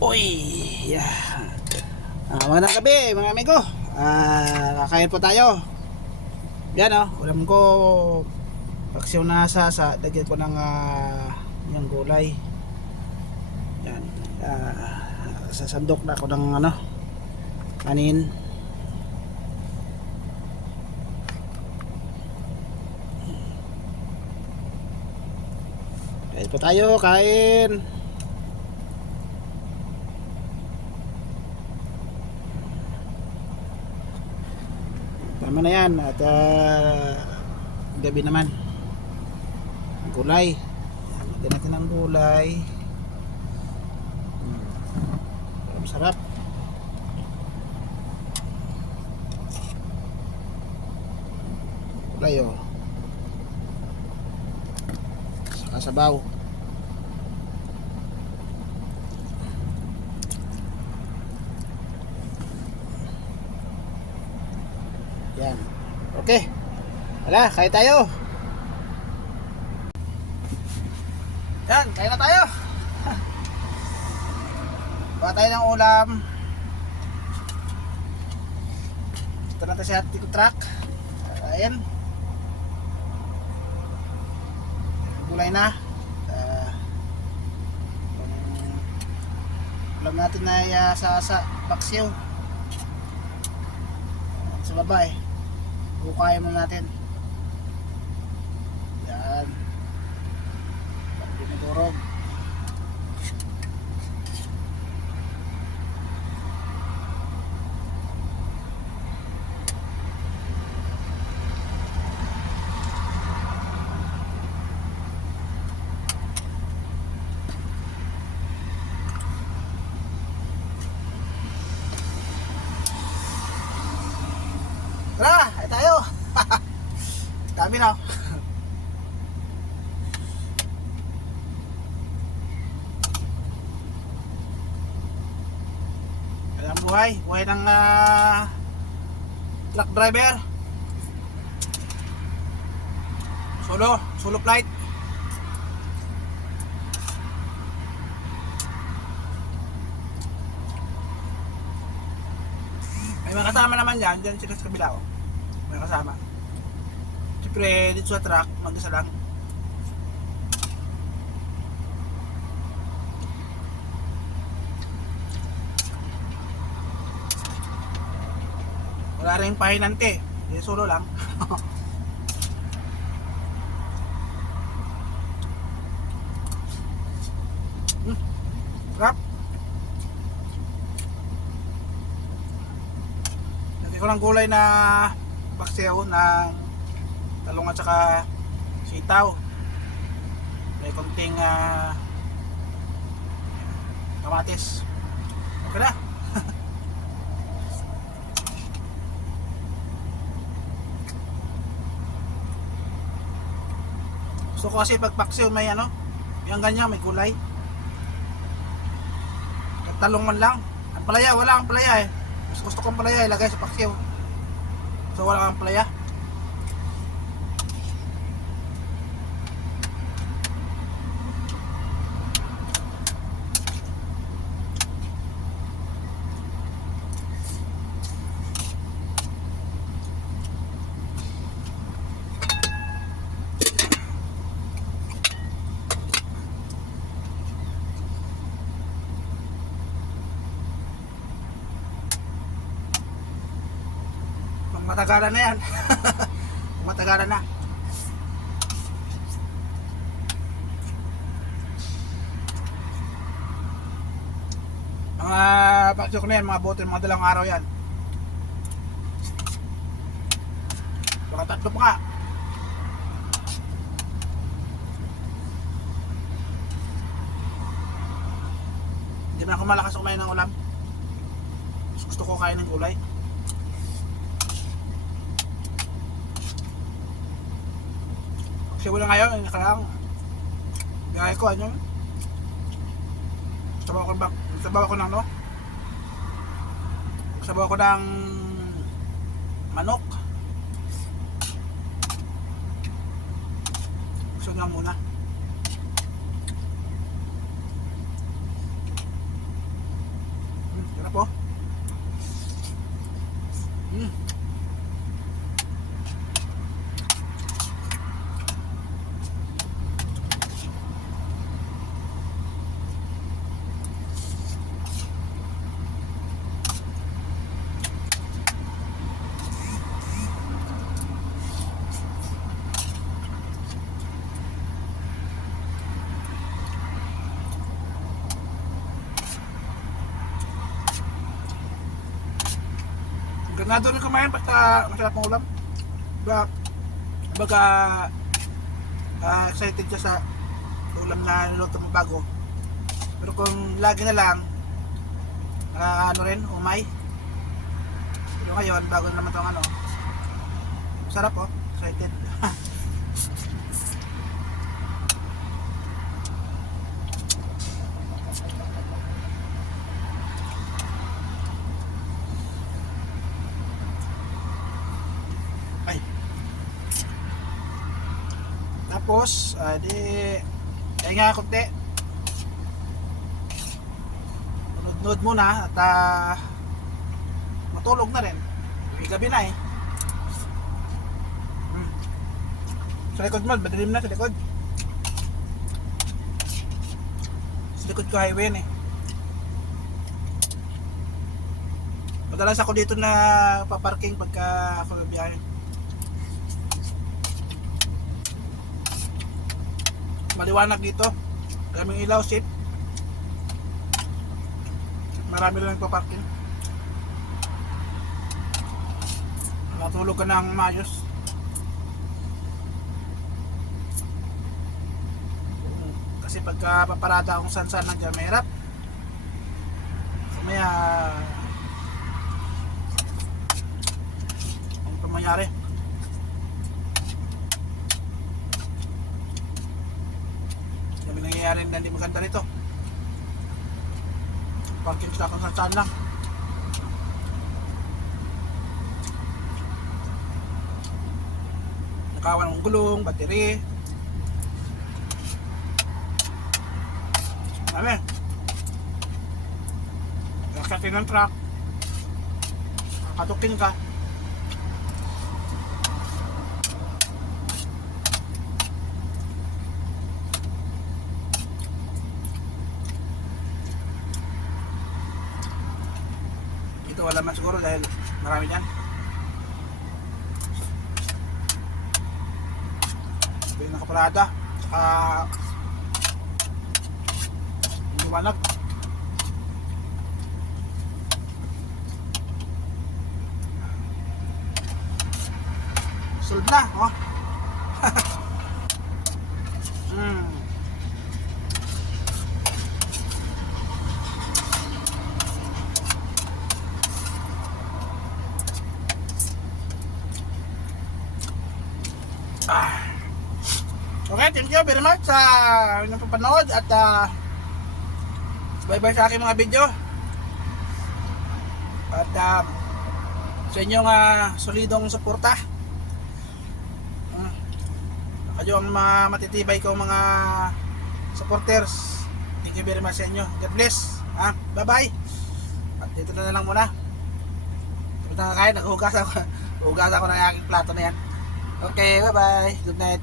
Uy, yeah. Magandang gabi mga amigo. Kakain po tayo. Yan ulam ko paksiw na sasa, lagyan ko ng yung gulay. Yan. Sasandok na ako ng kanin. Kain po tayo, kain. Tama na yan at gabi naman gulay. Lagyan natin ng gulay. Sarap. Gulay saka sabaw. Yan. Okay. Wala, kain tayo. Yan, kain na tayo. Bawa tayo ng ulam. Ito na tayo sa ating truck. Ayan. Gulay na. Ulam natin na sa paksiw. Sa baba Bukayan mo natin. Yan. Pinagurog. Tara, ay tayo. Dami na. Alam buhay ng truck driver. Solo flight. May mga kasama naman dyan sila sa kabila may kasama. Siyempre dito sa truck mag-isa lang. Wala rin pahinante, solo lang. Sarap. Lagyan ko ng gulay na paksiw ng talong at saka sitaw. May konting kamatis. Okay na. Gusto ko kasi pag paksiw may yung ganyan may gulay. At talong man lang. Ang palaya, wala ang palaya Gusto kong palaya ilagay sa paksiw. So wala kang palaya. Matagalan na yan. Matagalan na. Mga paksok na yan, mga bote, mga dalang araw yan. Baka tatlo pa nga. Hindi na ako malakas kumain ng ulam. Gusto ko kain ng gulay. Kasi wala ngayon, nakarang gaya ko sabaw ko ng sabaw ko ng manok. Gusto nga muna. Nado rin kumain basta masarap ang ulam. Baga excited ka sa ulam na niluto mo bago. Pero kung lagi na lang ano rin, umay. Pero ngayon, bago naman itong ano, sarap oh, excited. Ay. Tapos, di, ay nga kunti. Nood muna at matulog na rin. Gabi na eh. Sa likod mo, madilim na sa likod. Sa likod ko highway eh. Madalas ako dito na paparking pagka ako biyahe. Maliwanag dito. Daming ilaw, safe. Marami lang nagpa-parking. Natulog ka ng maayos. Kasi pagka paparada akong saan-saan lang dyan, mahirap. Kamaya ano pa mangyari? Sabi nangyayari na hindi maganda rito. Parking sa kung saan lang. Nakawan ng gulong, battery. Dami. Kakatin ng truck. Kakatukin ka. Dito wala man siguro dahil marami dyan. Ito yung nakaparada. Saka liwanag. Solve na, oh. Okay, thank you very much sa inyong papanood at bye-bye sa aking mga video. At sa inyong solidong suporta. Kayo ang matitibay kong mga supporters. Thank you very much sa inyo. God bless. Bye-bye. At dito na lang muna. Tapos na kakain, naghugas ako ng aking plato na yan. Okay, bye-bye. Good night.